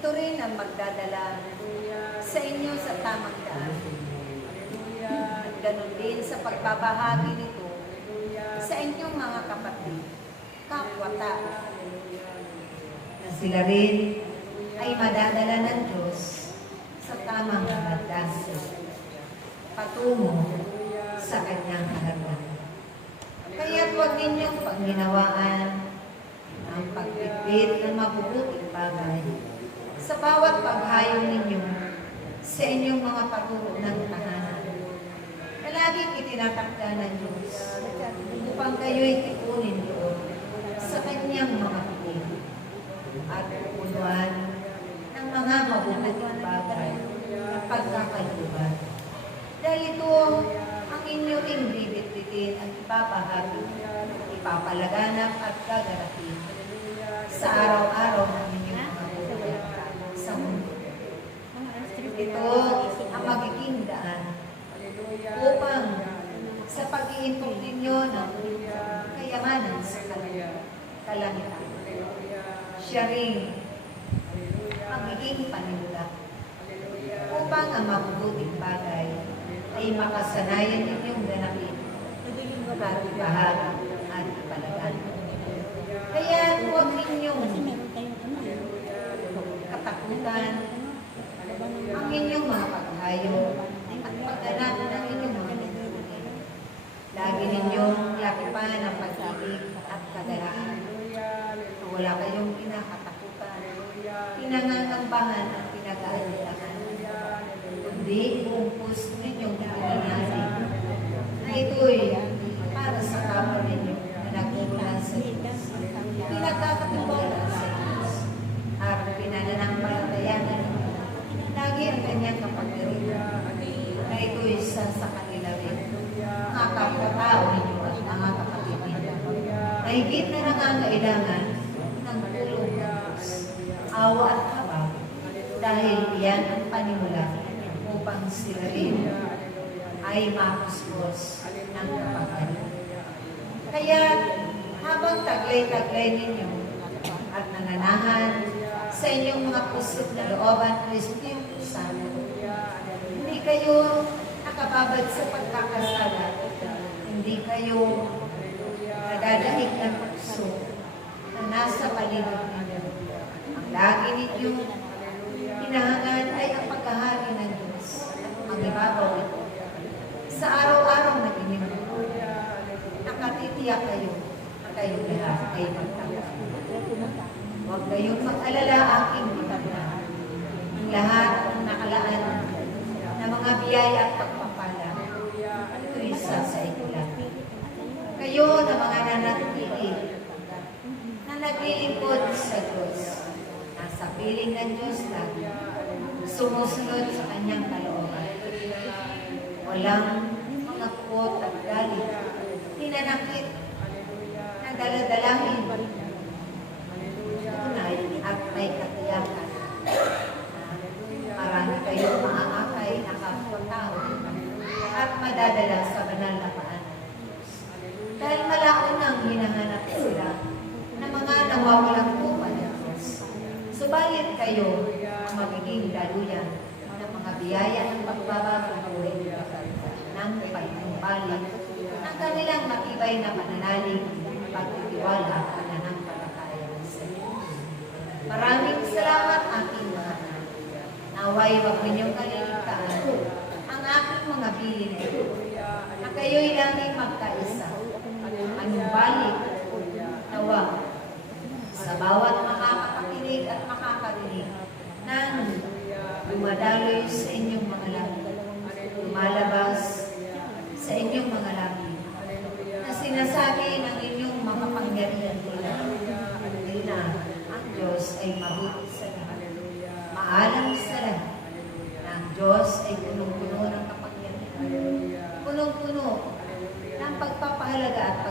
Ito rin ang magdadala sa inyo sa tamang daan. At ganun din sa pagbabahagi nito sa inyong mga kapatid, kapwa-tao, na sila rin ay madadala ng Diyos sa tamang landas patungo sa kanyang halaman. Kaya't huwag ninyong pagginawaan ang pagbitbit ng mabubuting bagay sa bawat paghayo ninyo sa inyong mga paturo ng tahanan na laging itinatakda ng Diyos upang kayo'y tipunin doon sa kanyang mga piling at pupunuan ng mga mabubuting bagay na pagkakaluban. Dahil ito ang inyo ring bibit-bitin at ipapahagi, ipapalaganap at gagarapin sa araw-araw ng inyong mga buhay sa mundo. Ito ang magiging daan upang sa pag-iimpok ninyo ng kayamanan sa kalangitan. Siya ring magiging paninda upang ang mabubuting bagay ay makasanayan ninyong ganapin at bahagi at ipalaganap. Kaya huwag ninyong katakutan ang inyong mga paghayo at pagganap ng inyong mga nilulunin. Lagi ninyong yakipan ang pag-ibig at kagalahan. Wala kayong pinakatakutan, pinangangambangan at pinag-aalalahan. Kundi buong puso ninyong pinananalig na ito'y para sa kapwa ninyo na nagmumula sa Diyos, pinagkakatiwala sa Diyos, at pinananampalatayanan lagi ang kanyang kapangyarihan na ito'y isa sa kanila rin, mga kapwa-tao ninyo at mga kapatid ninyo, na higit na nangangailangan ng tulong ng Diyos, awa at habag, dahil iyan ang panimula upang sila rin ay mapuspos ng kapagaling. Kaya habang taglay-taglay ninyo at nananahan sa inyong mga puso't na looban ng Espiritu Santo, hindi kayo nakababad sa pagkakasala, hindi kayo nadadahig ng puso na nasa paligid ninyo. Ang lagi ninyong hinahangan ay ang pagkahari ng Diyos at magibabaw ito. Sa araw-araw na inyong nakatitiyak kayo na kayong lahat ay magtanggap. Huwag kayong mag-alala, aking kapatid. Ang lahat ng nakalaan na mga biyaya at pagpapala ito isa sa ikulap. Kayo na mga nanatili na naglilingkod sa Diyos, nasa piling ng Diyos lagi, sumusunod sa kanyang kalooban. Walang mga quote at galit, hinanakit, na daladalahin, tunay at may katiyakan. Marami kayong maaakay na kapwa-tao at madadala sa banal na paanan ng Diyos. Dahil malaon nang hinahanap sila na mga nawawalang tupan ng Diyos. Subalit kayo ang magiging daluyan ng mga biyaya ng pagbabago buhay ng pagkumbalik ng kanilang matibay na pananalig, pagtitiwala at pananampalataya sa Diyos. Maraming salamat, aking mga anak. Naway wag ninyong kaliligtaan ang aking mga bilin na ito, na kayo'y laging magkaisa. Anubalik, nawa, sa bawat makakapakinig at makakarinig nang dumadaloy sa inyong mga labi, lumalabas sa inyong mga labi, na sinasabi ng inyong makapangyarihan nila, na ang Diyos ay mabuti sa lahat, maalam sa lahat, na ang Diyos ay punong-puno ng kapangyarihan, punong-puno ng pagpapahalaga at